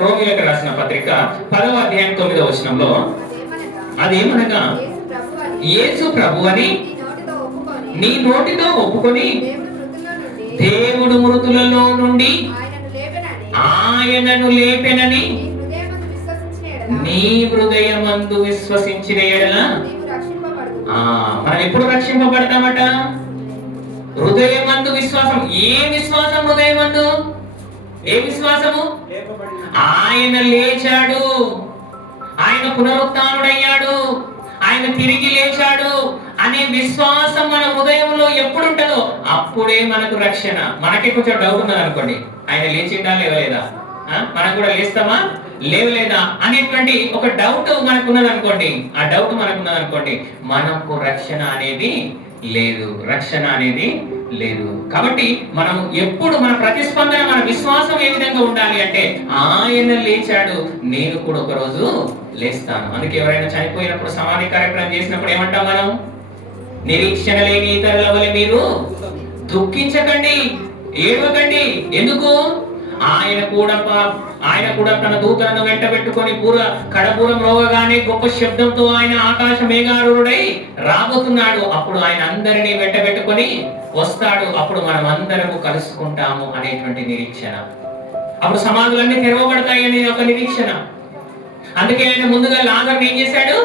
రోమిలకు రాసిన పత్రిక 10వ అధ్యాయం 9వ వచనంలో అదేమనగా యేసు ప్రభువని నీ నోటితో ఒప్పుకొని దేవుడు మృతులలో నుండి ఆయనను లేపెనని నీ హృదయమందు విశ్వసించిన ఎడల మనం ఎప్పుడు రక్షింపబడతామట? హృదయమందు విశ్వాసం. ఏ విశ్వాసం? హృదయమందు ఏ విశ్వాసము? ఆయన లేచాడు, ఆయన పునరుత్థానుడయ్యాడు, ఆయన తిరిగి లేచాడు అనే విశ్వాసం మన హృదయంలో ఎప్పుడు ఉంటుందో అప్పుడే మనకు రక్షణ. మనకి కొంచెం డౌట్ ఉన్నది అనుకోండి, ఆయన లేచిండా లేవలేదా, మనం కూడా లేస్తామా లేవలేదా అనేటువంటి ఒక డౌట్ మనకు ఉన్నది అనుకోండి, ఆ డౌట్ మనకు ఉన్నది అనుకోండి, మనకు రక్షణ అనేది లేదు, రక్షణ అనేది లేదు. కాబట్టి మనం ఎప్పుడు మన ప్రతిస్పందన, మన విశ్వాసం ఏ విధంగా ఉండాలి అంటే ఆయన లేచాడు, నేను కూడా ఒక రోజు లేస్తాను. అందుకే ఎవరైనా చనిపోయినప్పుడు సమాధి కార్యక్రమం చేసినప్పుడు ఏమంటాం మనం? నిరీక్షణ లేని ఇతరుల వలె మీరు దుఃఖించకండి, ఏడవకండి. ఎందుకు? ఆయన కూడా తన దూతలను వెంట పెట్టుకొని కడపూరం రోగగానే గొప్ప శబ్దంతో ఆయన ఆకాశ మేఘారూఢుడై రాబోతున్నాడు. అప్పుడు ఆయన అందరినీ వెంట పెట్టుకొని వస్తాడు. అప్పుడు మనం అందరము కలుసుకుంటాము అనేటువంటి నిరీక్షణ. అప్పుడు సమాధులన్నీ తెరవబడతాయి అనే ఒక నిరీక్షణ. అందుకే ఆయన ముందుగా లాజరుని ఏం చేశాడు?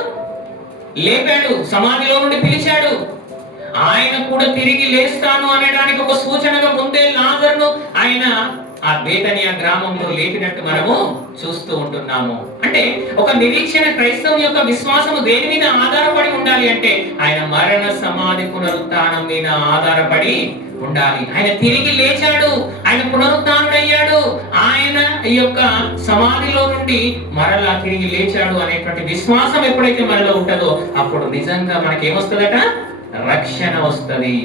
లేపాడు, సమాధిలో నుండి పిలిచాడు. ఆయన కూడా తిరిగి లేస్తాను అనడానికి ఒక సూచనగా ముందే లాజరును ఆయన ఆ బేతనియా గ్రామంలో లేపినట్టు మనము చూస్తూ ఉంటున్నాము. అంటే ఒక నిరీక్షణ, క్రైస్తవం యొక్క విశ్వాసము దేని మీద ఆధారపడి ఉండాలి అంటే ఆయన మరణ సమాధి పునరుత్థానం మీద ఆధారపడి ఉండాలి. ఆయన తిరిగి లేచాడు, ఆయన పునరుత్థానుడయ్యాడు, ఆయన ఈ యొక్క సమాధిలో నుండి మరలా తిరిగి లేచాడు అనేటువంటి విశ్వాసం ఎప్పుడైతే మనలో ఉంటుందో అప్పుడు నిజంగా మనకి ఏమొస్తుందట? రక్షణ వస్తుంది.